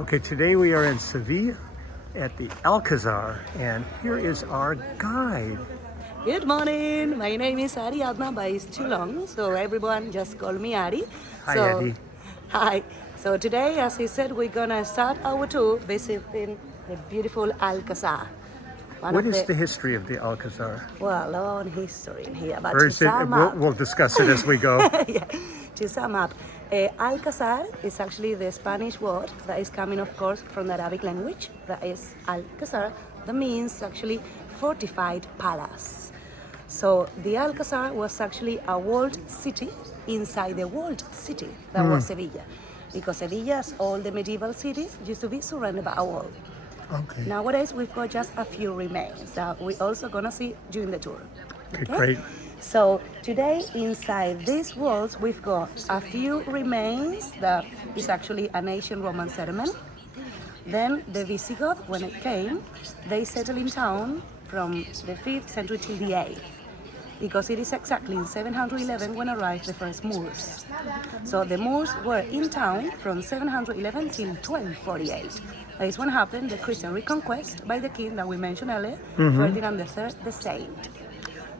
Okay, today we are in Seville at the Alcazar, and here is our guide. Good morning. My name is Ariadna, but it's too long, so everyone just call me Ari. Hi, So, Eddie. hi. So today, as he said, we're gonna start our tour visiting the beautiful Alcazar. What is the history of the Alcazar? Well, long history in here, but Or to is it, sum up, we'll discuss it as we go. yeah, to sum up, Alcazar is actually the Spanish word that is coming, of course, from the Arabic language. That is Alcazar. That means actually fortified palace. So the Alcazar was actually a walled city inside the walled city that was Seville. Because Seville, as all the medieval cities, used to be surrounded by a wall. Okay. Nowadays, we've got just a few remains that we're also gonna see during the tour. Okay, great. So today, inside these walls, we've got a few remains that is actually an ancient Roman settlement. Then the Visigoth, when it came, they settled in town from the 5th century till the 8th, because it is exactly in 711 when arrived the first Moors. So the Moors were in town from 711 till 1248. That is when happened the Christian reconquest by the king that we mentioned earlier, Ferdinand III the Saint.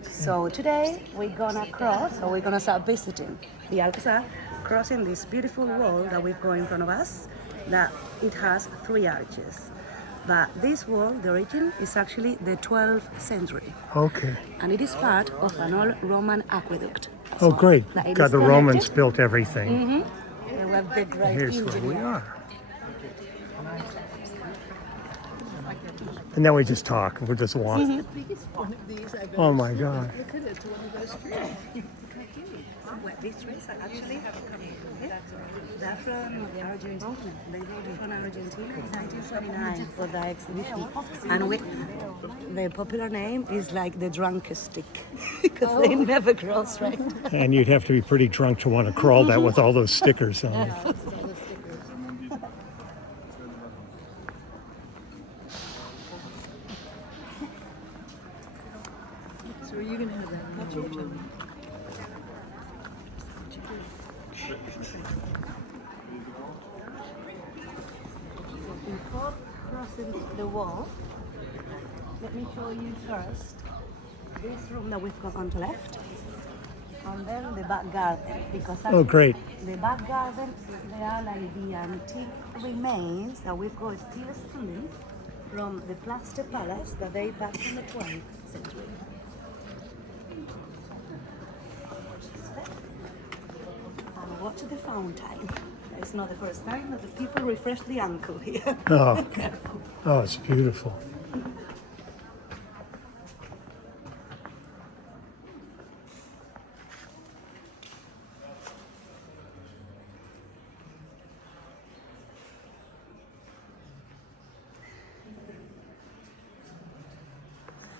So today we're gonna start visiting the Alcazar, crossing this beautiful wall that we've got in front of us, that it has 3 arches. But this wall, the origin, is actually the 12th century. Okay. And it is part of an old Roman aqueduct. Oh, great. That it God, is the Romans connected. built everything. They were the great Here's where we engineers. are. And now we just talk. We'll just walk. Oh my God. Well, these trees are actually they're from Argentina. They brought it from Argentina in 1929 for the exhibition. And the popular name is like the drunkest stick because they never grow straight. And you'd have to be pretty drunk to want to crawl that with all those stickers on it. So are you going to have that? That's your turn. Before crossing the wall, let me show you first this room that we've got on the left, and then the back garden. Because Oh, great. the back garden, they are like the antique remains that we've got still standing from the Plaster Palace that date back from the 12th century. And watch the fountain. It's not the first time that the people refresh the ankle here. Oh, oh, it's beautiful.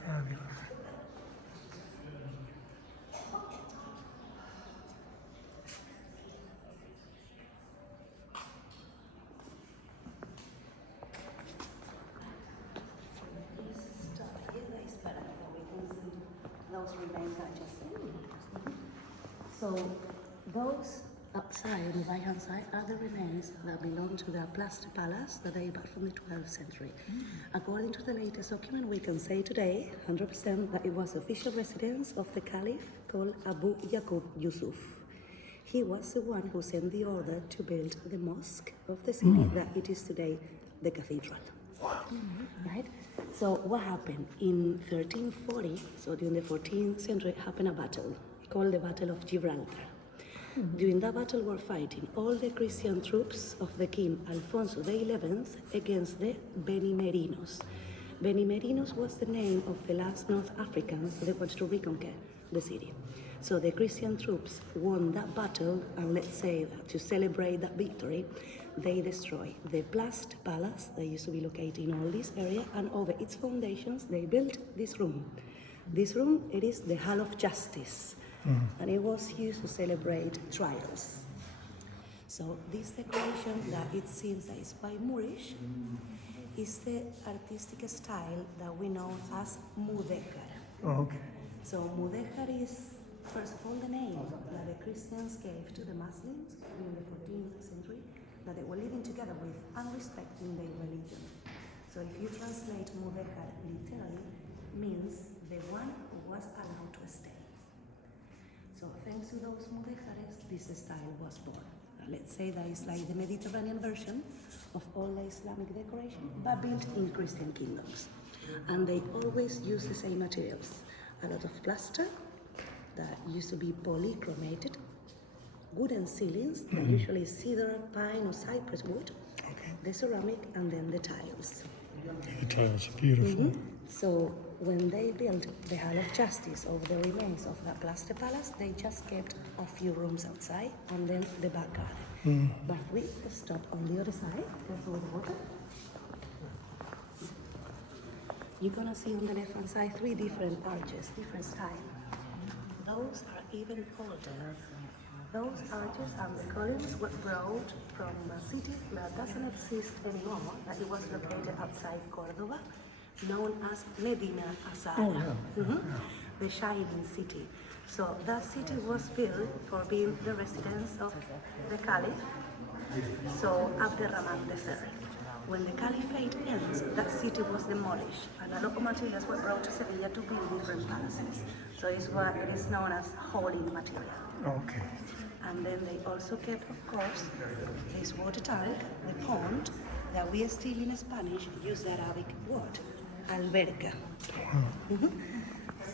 Fabulous. Those remains are just so those outside on the right hand side are the remains that belong to the Plaster Palace that date back from the 12th century. According to the latest document, we can say today 100% that it was official residence of the caliph called Abu Yaqub Yusuf. He was the one who sent the order to build the mosque of the city that it is today, the cathedral. Right? So what happened? In 1340, so during the 14th century, happened a battle called the Battle of Gibraltar. During that battle were fighting all the Christian troops of the king Alfonso XI against the Benimerinos. Benimerinos was the name of the last North Africans that wanted to reconquer the city. So the Christian troops won that battle, and let's say that to celebrate that victory, they destroyed the Plaster Palace that used to be located in all this area, and over its foundations they built this room. This room, it is the Hall of Justice, and it was used to celebrate trials. So this decoration that it seems that is quite Moorish is the artistic style that we know as mudéjar. Oh, okay. So mudéjar is, first of all, the name that the Christians gave to the Muslims during the 14th century, that they were living together with and respecting their religion. So if you translate mudéjar literally, means the one who was allowed to stay. So thanks to those mudéjares, this style was born. Let's say that it's like the Mediterranean version of all the Islamic decoration, but built in Christian kingdoms. And they always use the same materials. A lot of plaster that used to be polychromated, wooden ceilings, that usually is cedar, pine, or cypress wood, the ceramic, and then the tiles. The tiles are beautiful. So when they built the Hall of Justice over the remains of the Plaster Palace, they just kept a few rooms outside and then the back garden. But we stop on the other side, careful with the water. You're gonna see on the left hand side 3 different arches, different style. Those are even older. Those arches and the columns were brought from a city that doesn't exist anymore, that it was located outside Cordoba, known as Medina Azara, the shining city. So that city was built for being the residence of the Caliph, so Abderrahman III. When the Caliphate ends, that city was demolished, and a lot of materials were brought to Seville to build different palaces. So it's what is known as holy material. Okay. And then they also kept, of course, this water tank, the pond, that we still in Spanish use the Arabic word, alberca.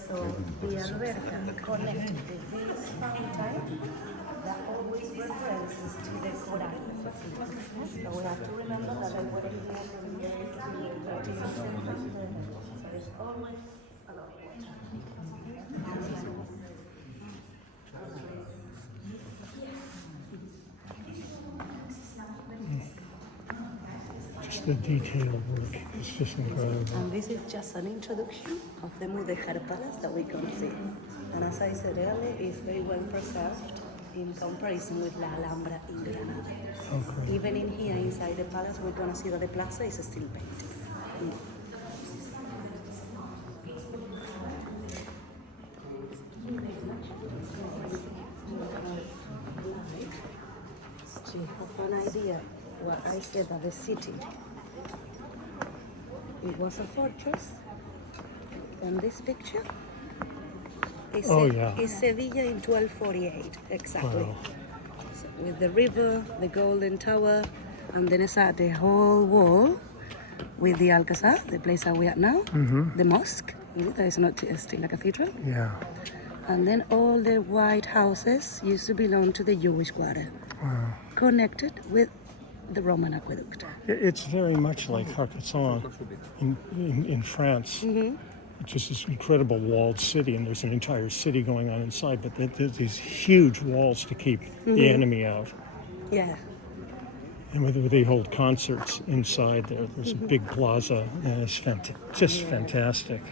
So the alberca connected with this fountain that always references to the Quran. So we have to remember that they were in the 13th century. So there's always a lot of water. Just the detail work is just incredible. And this is just an introduction of the Mudéjar Palace that we're going to see. And as I said earlier, it's very well preserved in comparison with La Alhambra in Granada. Okay. Even in here, inside the palace, we're going to see that the plaza is still painted. To have an idea, what I said that the city, it was a fortress. On this picture, is Sevilla in 1248, exactly. Wow. So with the river, the Golden Tower, and then it's at the whole wall with the Alcazar, the place that we are now, the mosque, that is not still a cathedral. Yeah. And then all the white houses used to belong to the Jewish quarter, connected with the Roman aqueduct. It's very much like Alcazar in France. It's just this incredible walled city, and there's an entire city going on inside, but there's these huge walls to keep the enemy out. Yeah. And they hold concerts inside there. There's a big plaza, and it's just fantastic.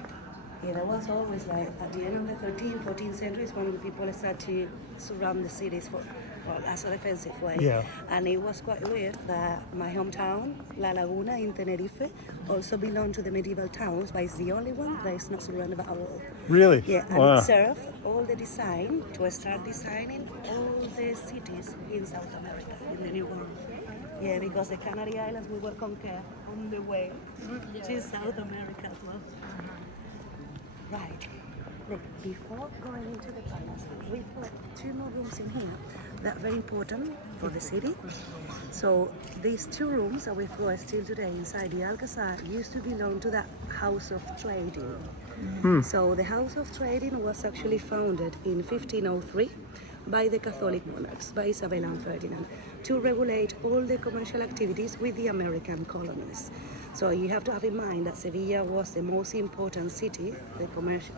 Yeah, that was always like at the end of the 13th, 14th centuries when the people started to surround the cities as a defensive way. Yeah. And it was quite weird that my hometown, La Laguna in Tenerife, also belonged to the medieval towns, but it's the only one that is not surrounded by a wall. Really? Yeah, and Wow. it served all the design to start designing all the cities in South America, in the New World. Yeah, because the Canary Islands we were conquered on the way to South America as well. Right. Look, before going into the palace, we've got 2 more rooms in here that are very important for the city. So these 2 rooms that we've got still today inside the Alcazar used to belong to the House of Trading. So the House of Trading was actually founded in 1503 by the Catholic monarchs, by Isabella and Ferdinand, to regulate all the commercial activities with the American colonies. So you have to have in mind that Sevilla was the most important city, the commerce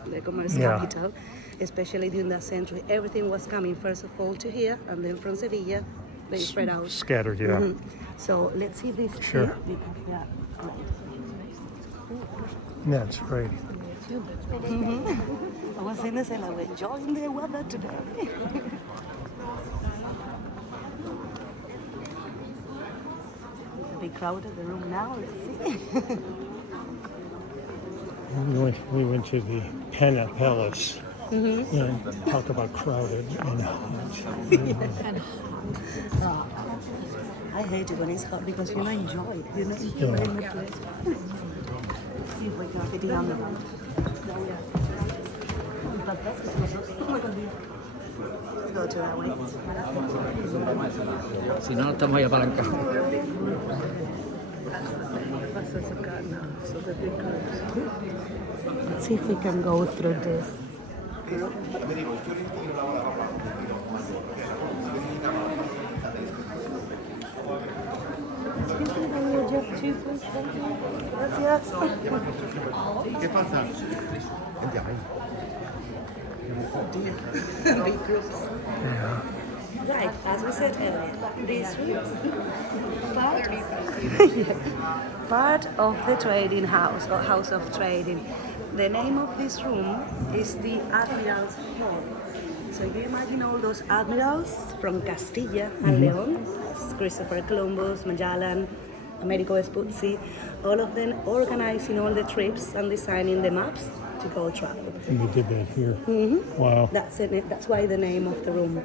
capital, especially during that century. Everything was coming first of all to here, and then from Sevilla, they spread out. Scattered, yeah. So let's see this Sure. here. Yeah, right. That's great. I was in the cellar, we're enjoying the weather today. It's a bit crowded, the room now, let's see. We went to the Pt.1 Palace. And talk about crowded and hot. I hate it when it's hot because you know enjoy it. You know, Yeah. in the place. See if we can fit it on the right. Go to that way. Si no, estamos ahí apalancados. Let's see if we can go through this. ¿Qué pasa? Right, as we said earlier, this room part of the trading house or house of trading. The name of this room is the Admiral's Hall. So you imagine all those admirals from Castilla and Leon, Christopher Columbus, Magellan, Amerigo Vespucci, all of them organizing all the trips and designing the maps to go travel. And we did that here. Wow. That's it. That's why the name of the room.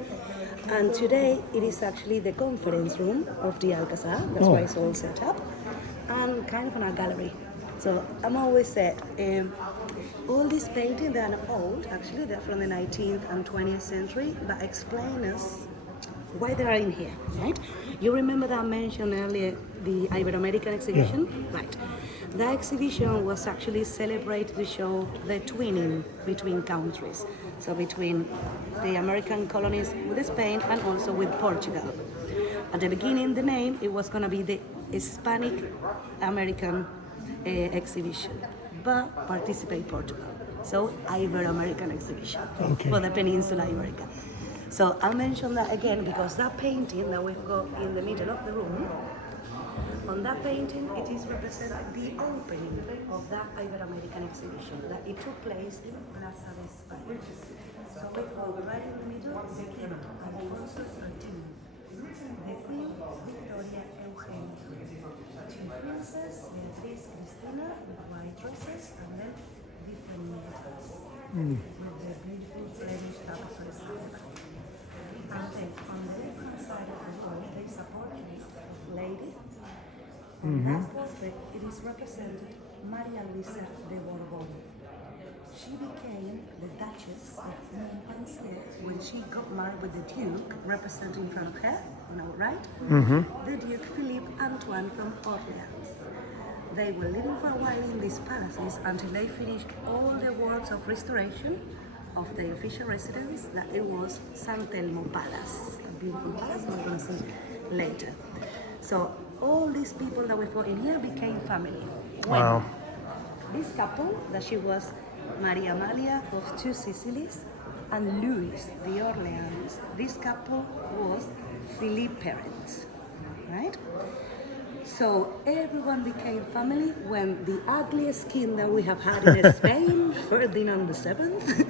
And today it is actually the conference room of the Alcazar. That's why it's all set up, and kind of an art gallery. So I'm always said, all these paintings they are old. Actually, they're from the 19th and 20th century, but explain us why they are in here, right? You remember that I mentioned earlier the Ibero-American exhibition, right? That exhibition was actually celebrated to show the twinning between countries, so between the American colonies with Spain and also with Portugal. At the beginning, the name, it was going to be the Hispanic American exhibition, but participate Portugal. So Ibero-American exhibition for the Peninsula Iberica. So I'll mention that again because that painting that we've got in the middle of the room, on that painting it is representing the opening of that Ibero-American exhibition that it took place in Plaza de España. So we've got right in the middle the King Alfonso XIII, the Queen Victoria Eugenia, two princesses, Beatriz Cristina with white dresses and then different miracles with the beautiful Flemish tapestry silver. And then on the left-hand side of the wall, there is a portrait of lady. On that portrait, it is represented Maria Luisa de Bourbon. She became the Duchess of Montpensier when she got married with the Duke, representing in front of her, on our right, the Duke Philippe Antoine from Orleans. They were living for a while in these palaces until they finished all the works of restoration of the official residence, that it was San Telmo Palace, a beautiful palace we're going to see later. So all these people that we fought in here became family. Wow. This couple, that she was Maria Amalia of Two Sicilies and Louis de Orleans, this couple was Philippe parents, right? So everyone became family when the ugliest king that we have had in Spain, Ferdinand VII,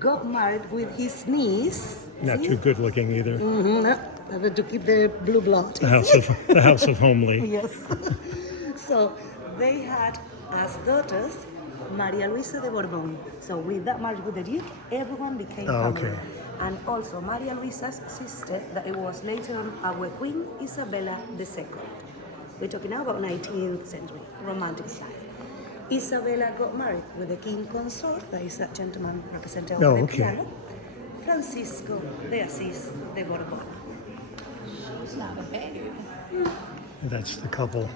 got married with his niece. Not too good looking either. To keep the blue blood. The House of Homely. Yes. So they had as daughters Maria Luisa de Bourbon. So with that marriage with the Duke, everyone became family. Okay. And also Maria Luisa's sister, that it was later on our Queen Isabella II. We're talking now about 19th century, Romantic style. Isabella got married with the king consort, that is that gentleman represented on the piano, Francisco de Assis de Bourbon. It's not a babe. That's the couple.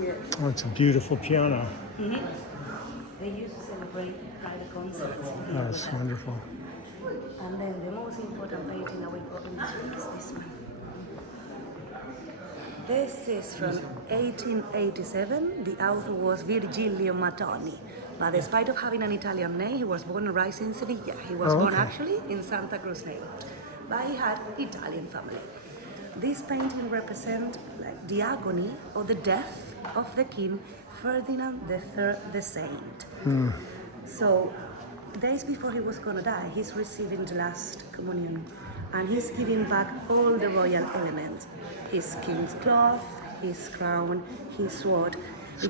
Yes. Oh, it's a beautiful piano. They used to celebrate private concerts. Oh, it's wonderful. And then the most important painting that we've got in this room is this one. This is from 1887. The author was Virgilio Mattoni. But despite of having an Italian name, he was born and raised in Seville. He was born actually in Santa Cruz neighborhood. But he had Italian family. This painting represents like the agony or the death of the king Ferdinand III the Saint. So days before he was going to die, he's receiving the last communion. And he's giving back all the royal elements. His king's cloth, his crown, his sword.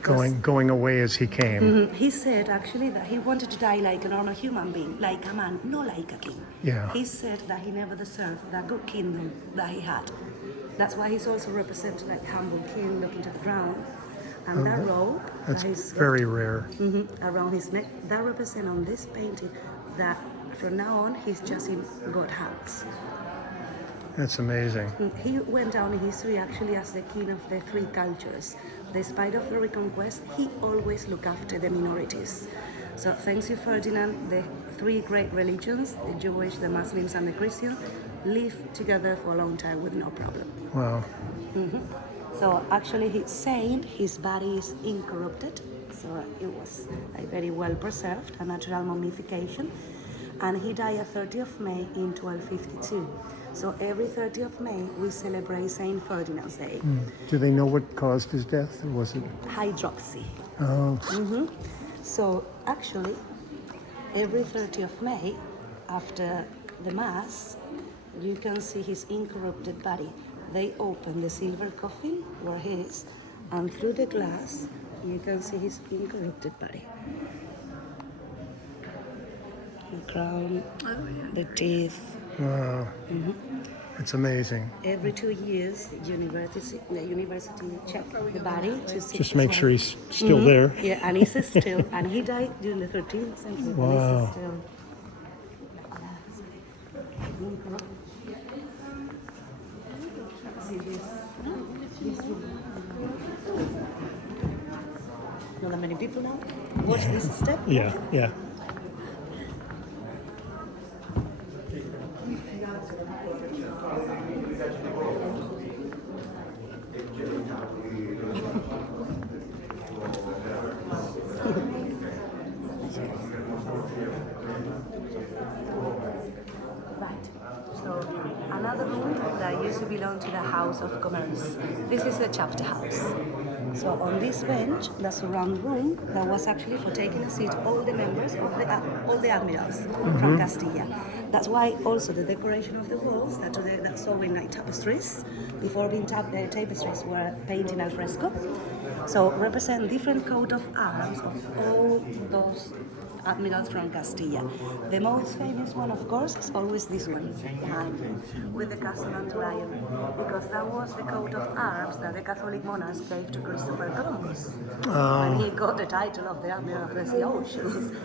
Going away as he came. He said actually that he wanted to die like a normal human being, like a man, not like a king. Yeah. He said that he never deserved that good kingdom that he had. That's why he's also represented like humble king looking to the ground. And that robe That's that he's very rare. around his neck, that represents on this painting that from now on he's just in God hands. That's amazing. He went down in history actually as the king of the three cultures. Despite of the reconquest, he always looked after the minorities. So thanks to Ferdinand, the three great religions, the Jewish, the Muslims, and the Christian, lived together for a long time with no problem. Wow. So actually his saint, his body is incorrupted, so it was like very well preserved, a natural mummification. And he died on 30th of May in 1252. So every 30th of May we celebrate Saint Ferdinand's Day. Do they know what caused his death? Or was it? Hydroxy. Oh, So actually, every 30th of May, after the Mass, you can see his incorrupted body. They open the silver coffin where he is, and through the glass, you can see his incorrupted body. The crown, the teeth. wow. It's amazing. Every 2 years, the university check the body to see. Just make sure he's still there. Yeah, and he's still, and he died during the 13th century. but Wow. he's still. See this room. Not that many people now. Watch this step. Yeah, yeah. Right. So another room that used to belong to the House of Commerce. This is the chapter house. So on this bench, that's a round room that was actually for taking a seat all the members of all the admirals from Castilla. That's why also the decoration of the walls that today that's showing like tapestries. Before being tapestries were painted al fresco. So represent different coat of arms of all those admirals from Castilla. The most famous one, of course, is always this one behind, with the castle and lion, because that was the coat of arms that the Catholic monarchs gave to Christopher Columbus when he got the title of the Admiral of the Sea Oceans.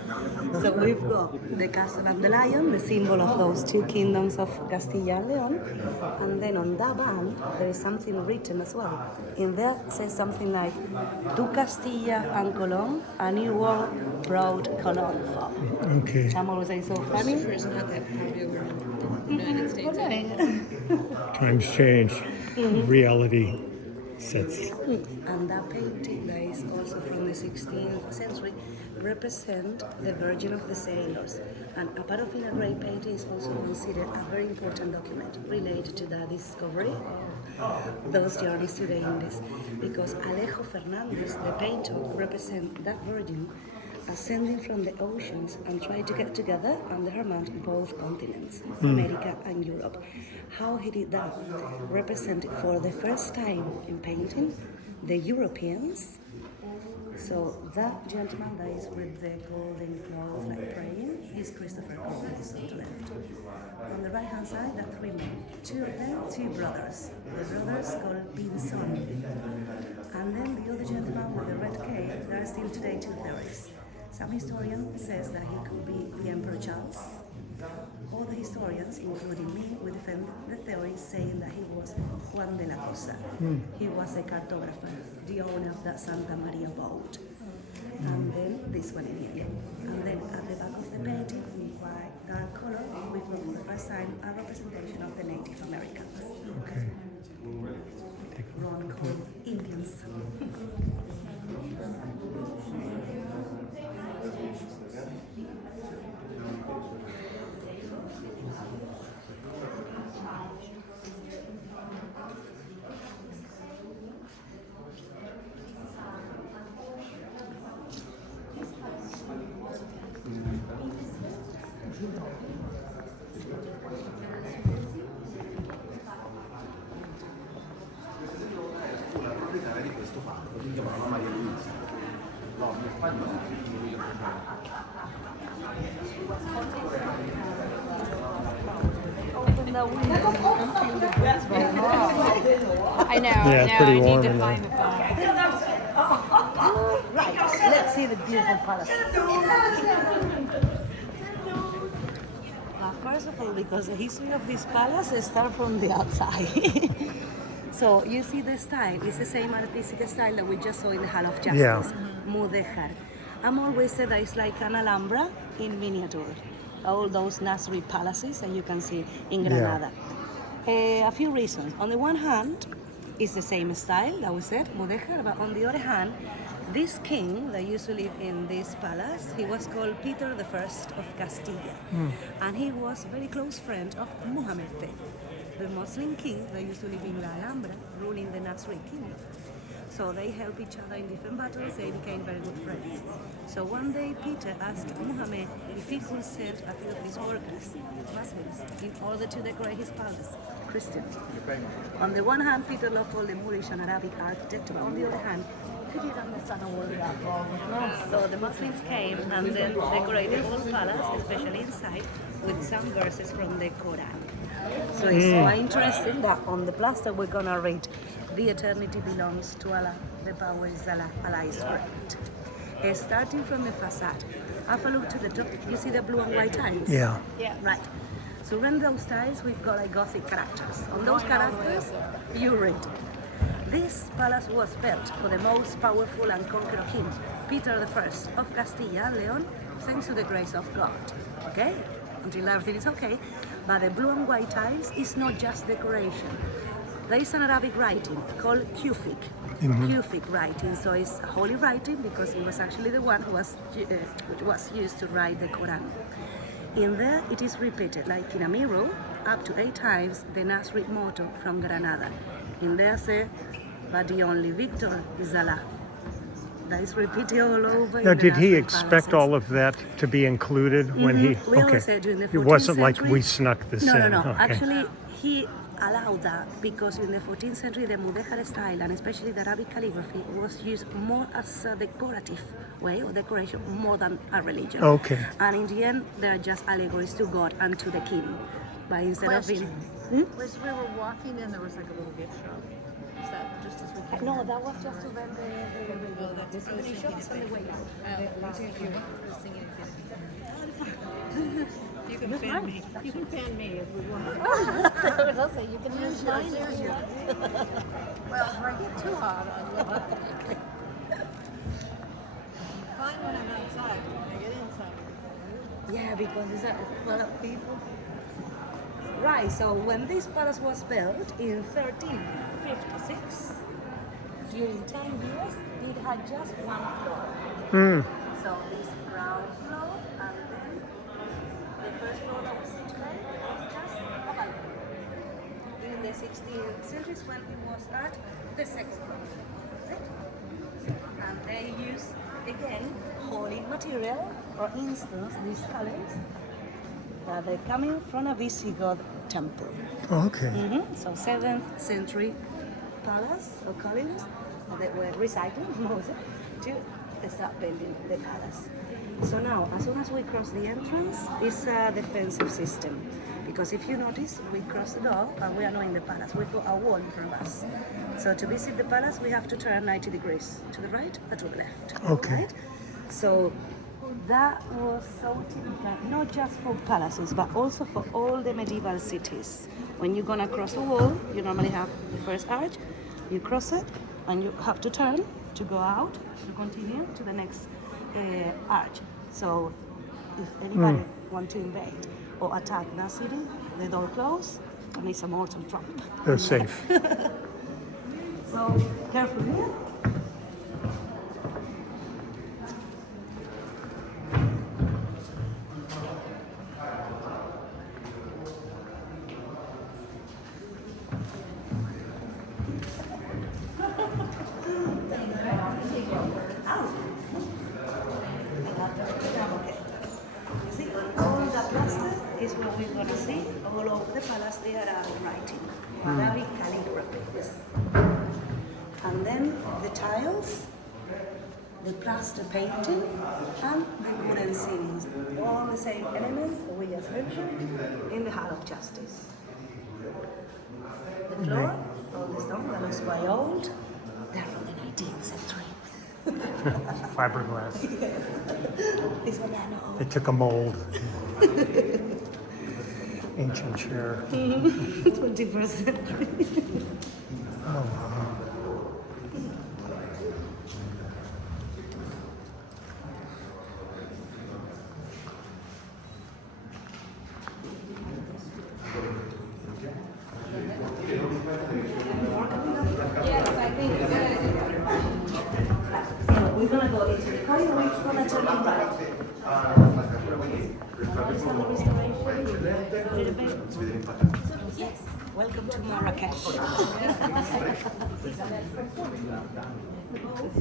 So we've got the castle and the lion, the symbol of those two kingdoms of Castilla and Leon, and then on that band there is something written as well. In there it says something like, "To Castilla and Colón, a new world brought Colón." Okay. I'm always saying so funny. It's not that popular in the United States anymore. Times change. Reality sets. And that painting that is also from the 16th century represent the Virgin of the Sailors. And a part of being a great painting is also considered a very important document related to the discovery of those journeys to the Indies. Because Alejo Fernandez, the painter, represents that Virgin ascending from the oceans and trying to get together under her mount both continents, America and Europe. How he did that represented for the first time in painting the Europeans. So that gentleman that is with the golden cloth like praying is Christopher Columbus on the left. On the right hand side, there are three men, two of them, two brothers. The brothers called Pinzon. And then the other gentleman with the red cape, there are still today two theories. Some historian says that he could be the Emperor Charles. Other historians, including me, will defend the theory saying that he was Juan de la Cosa. He was a cartographer, the owner of that Santa Maria boat. And then this one in India. And then at the back of the painting, in white dark color, we've got for the first time a representation of the Native Americans. Okay. Ron called Indians. di questo parco, si chiamava Maria Luisa. No, mio padre Open the window, you can feel the breeze very hard. I know. Yeah, I know. pretty I warm need to in find there. the phone. Right, let's see the beautiful palace. First of all, because the history of this palace starts from the outside. So you see the style, it's the same artistic style that we just saw in the Hall of Justice, Yeah. Mudéjar. I'm always said that it's like an Alhambra in miniature. All those Nasrid palaces that you can see in Granada. A few reasons. On the one hand, it's the same style that we said, Mudéjar, but on the other hand, this king that used to live in this palace, he was called Peter I of Castilla. And he was a very close friend of Muhammad V, the Muslim king that used to live in La Alhambra, ruling the Nasrid kingdom. So they helped each other in different battles, they became very good friends. So one day Peter asked Muhammad if he could send a few of his workers, Muslims, in order to decorate his palace, Christians. On the one hand, Peter loved all the Moorish and Arabic architecture, but on the other hand, he didn't understand a word of that. So the Muslims came and then decorated the whole palace, especially inside, with some verses from the Quran. So it's quite interesting that on the plaster we're gonna read, "The eternity belongs to Allah, the power is Allah, Allah is great." Starting from the facade, have a look to the top, you see the blue and white tiles? Yeah. Yeah. Right. So around those tiles we've got like Gothic characters. On those characters, you read. This palace was built for the most powerful and conqueror king, Peter I of Castilla and Leon, thanks to the grace of God. Okay? Until everything is okay. But the blue and white tiles is not just decoration. There is an Arabic writing called Kufic. Kufic writing, so it's holy writing because it was actually the one who was used to write the Quran. In there, it is repeated, like in a mirror, up to 8 times the Nasrid motto from Granada. In there, say, "But the only victor is Allah." That is repeated all over. Now, in the did he Nasrid expect palaces. all of that to be included when he? We always Okay. said during the It 14th wasn't like century- we snuck this no, in. No, no, Okay. Actually, he allowed that because in the 14th century, the Mudéjar style and especially the Arabic calligraphy was used more as a decorative way or decoration more than a religion. Okay. And in the end, they are just allegories to God and to the king. But instead of being... Was we were walking and there was like a little gift shop. Is that just as we came? No, that was just to rent the souvenir shops on the way out. You can fan me. You can fan me if we want. Also, you can use mine. Well, if I get too hot on you, I'll have to make it. Fine when I'm outside, but when I get inside. Yeah, because there's a lot of people. Right, so when this palace was built in 1356, during 10 years, it had just one floor. So this ground floor, and then the first floor that we see today was just a balcony. In the 16th century, when it was at the second floor. Right? And they use, again, holy material, for instance, these colors. They're coming from a Visigoth temple. Okay. So 7th century palace or columns that were recycled mostly to start building the palace. So now, as soon as we cross the entrance, it's a defensive system. Because if you notice, we cross the door and we are not in the palace. We've got a wall in front of us. So to visit the palace, we have to turn 90 degrees to the right or to the left. Okay. Right? So that was so typical, not just for palaces, but also for all the medieval cities. When you're gonna cross a wall, you normally have the first arch, you cross it, and you have to turn to go out, to continue to the next arch. So if anybody want to invade or attack that city, the door closed, and it's a mortal trap. They're safe. So careful here. See, all the plaster is what we're going to see all over the palace. They are writing, Arabic calligraphy. Yes. And then the tiles, the plaster painting, and the wooden ceilings. All the same elements that we just mentioned in the Hall of Justice. The floor, all the stone that looks quite old. They're from the 19th century. Fiberglass. This one I know. They took a mold. Ancient chair. 21st century. Oh, wow. So we're gonna go into the corridor. We're gonna turn it right. Yes. Welcome to Marrakesh.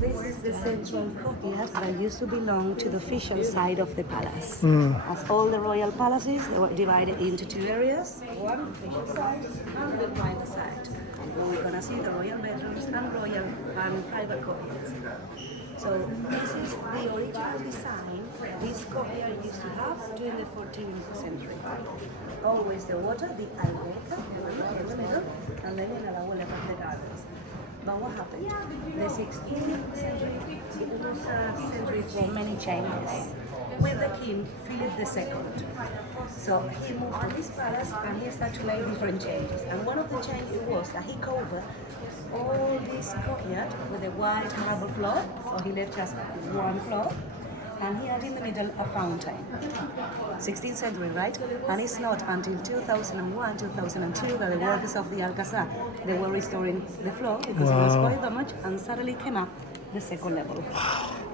This is the central courtyard that used to belong to the official side of the palace. As all the royal palaces, they were divided into two areas, one official side and the private side. And we're gonna see the royal bedrooms and royal and private courtyards. So this is the original design this courtyard used to have during the 14th century. Always the water, the alberca, in the middle, and then in the left of the gardens. But what happened? The 16th century, it was a century for many changes. With the king, Philip II. So he moved to this palace and he started to make different changes. And one of the changes was that he covered all this courtyard with a white marble floor. So he left just one floor. And he had in the middle a fountain. 16th century, right? And it's not until 2001, 2002 that the workers of the Alcazar, they were restoring the floor because it was quite damaged, and suddenly came up the second level.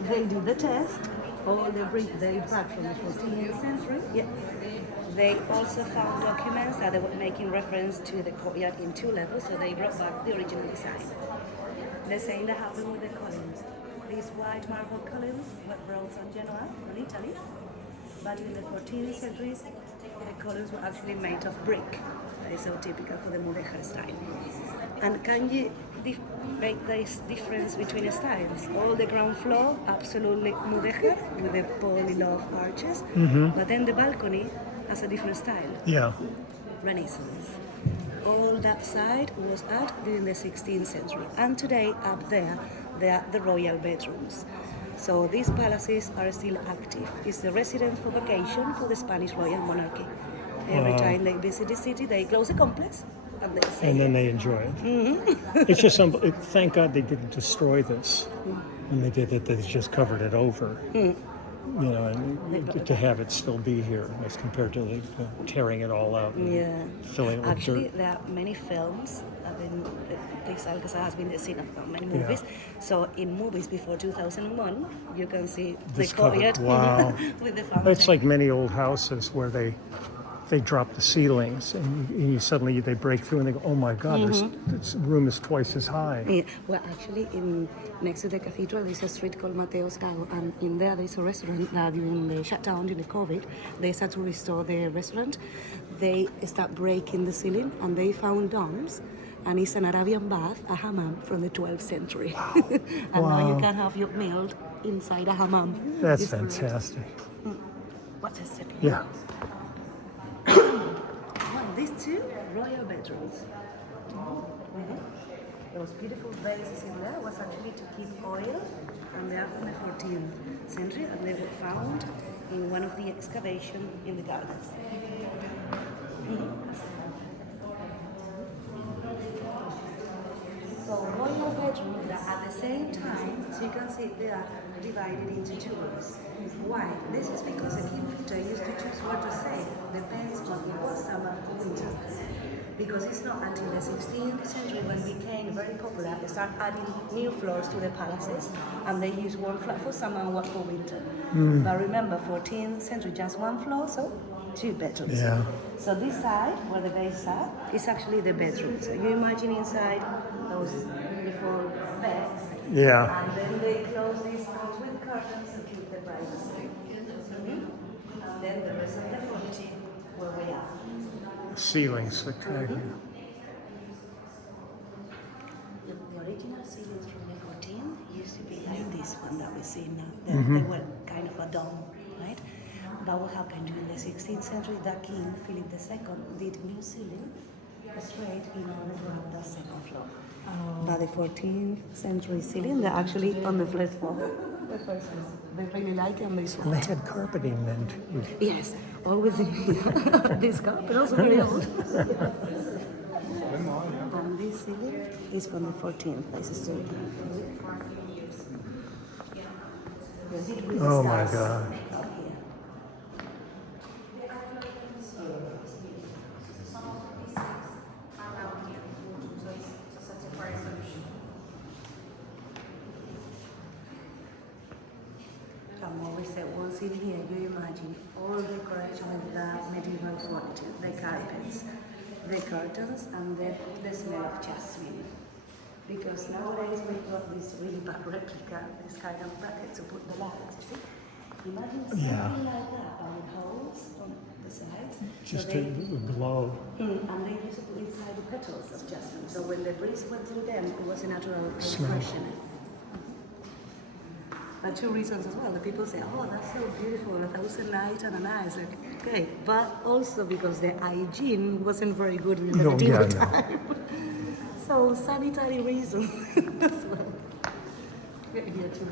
They did the test, all the brick dated back from the 14th century. Yeah. They also found documents that they were making reference to the courtyard in two levels, so they brought back the original design. The same that happened with the columns. These white marble columns were brought from Genoa, from Italy, but in the 14th century, the columns were actually made of brick. That is so typical for the mudéjar style. And can you make this difference between styles? All the ground floor, absolutely mudéjar, with the polyloft arches, but then the balcony has a different style. Yeah. Renaissance. All that side was added during the 16th century, and today up there, they are the royal bedrooms. So these palaces are still active. It's the residence for vacation for the Spanish royal monarchy. Every time they visit the city, they close the complex and they say, And then they enjoy it. It's just thank God they didn't destroy this. When they did it, they just covered it over. You know, and to have it still be here as compared to tearing it all out and filling it with Actually, dirt. there are many films. This Alcazar has been the scene of many movies. So in movies before 2001, you can see This the courtyard covered, wow. with the fountain. It's like many old houses where they drop the ceilings and you suddenly they break through and they go, oh my God, this room is twice as high. Yeah. Well, actually, next to the cathedral, there's a street called Mateos Cabo, and in there, there's a restaurant that during the shutdown, during the COVID, they started to restore the restaurant. They start breaking the ceiling, and they found domes, and it's an Arabian bath, a hammam from the 12th century. And now you can have your meal inside a hammam. That's It's great. fantastic. What's a step? Yeah. Well, these two royal bedrooms. Those beautiful vases in there was actually to keep oil, and they are from the 14th century, and they were found in one of the excavations in the gardens. So royal bedrooms that at the same time, so you can see they are divided into two rooms. Why? This is because the king used to choose what to say, depends on it was summer or winter. Because it's not until the 16th century when it became very popular, they start adding new floors to the palaces, and they use one floor for summer and one for winter. But remember, 14th century, just one floor, so two bedrooms. Yeah. So this side, where the beds are, is actually the bedroom. So you imagine inside those beautiful beds, Yeah. and then they close these doors with curtains to keep the privacy. And then the rest of the furniture where we are. Ceiling spectacular. The original ceilings from the 14th used to be like this one that we see now. They were kind of a dome, right? But what happened during the 16th century, that king, Philip II, did new ceiling straight in order to have that second floor. By the 14th century ceiling, they're actually on the first floor. The first floor. They really like it and they And swap. they had carpeting then too. Yes, always in this carpet, also very old. And this ceiling is from the 14th. This is still. Oh my gosh. I'm always said, once in here, you imagine all the decoration with the medieval furniture, the carpets, the curtains, and then the smell of jasmine. Because nowadays we've got this really bad replica, this kind of bracket to put the lights, you see? Imagine something Yeah. like that, but with holes on the sides. Just so to they, glow. and they used to put inside the petals of jasmine. So when the breeze went through them, it was a natural Smell. refreshing. But two reasons as well. The people say, oh, that's so beautiful, 1,000 nights and a night. Like, okay, but also because the hygiene wasn't very good in the No, medieval yeah, no. time. So sanitary reasons as well. Here too.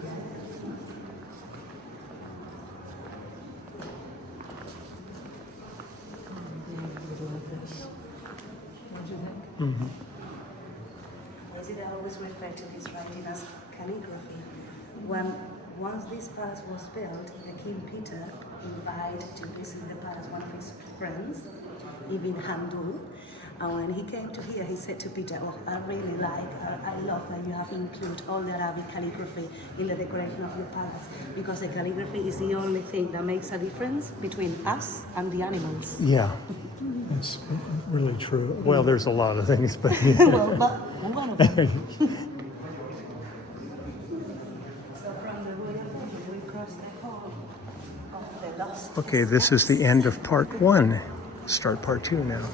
Why did I always refer to this writing as calligraphy? Once this palace was built, the King Peter invited to visit the palace one of his friends, Ibn Handul. And when he came to here, he said to Peter, oh, I really I love that you have included all the Arabic calligraphy in the decoration of your palace, because the calligraphy is the only thing that makes a difference between us and the animals. Yeah, it's really true. Well, there's a lot of things, but Well, but one of them. So from the royal family, we cross the hall of the lost. okay, this is the end of part 1. Start part 2 now.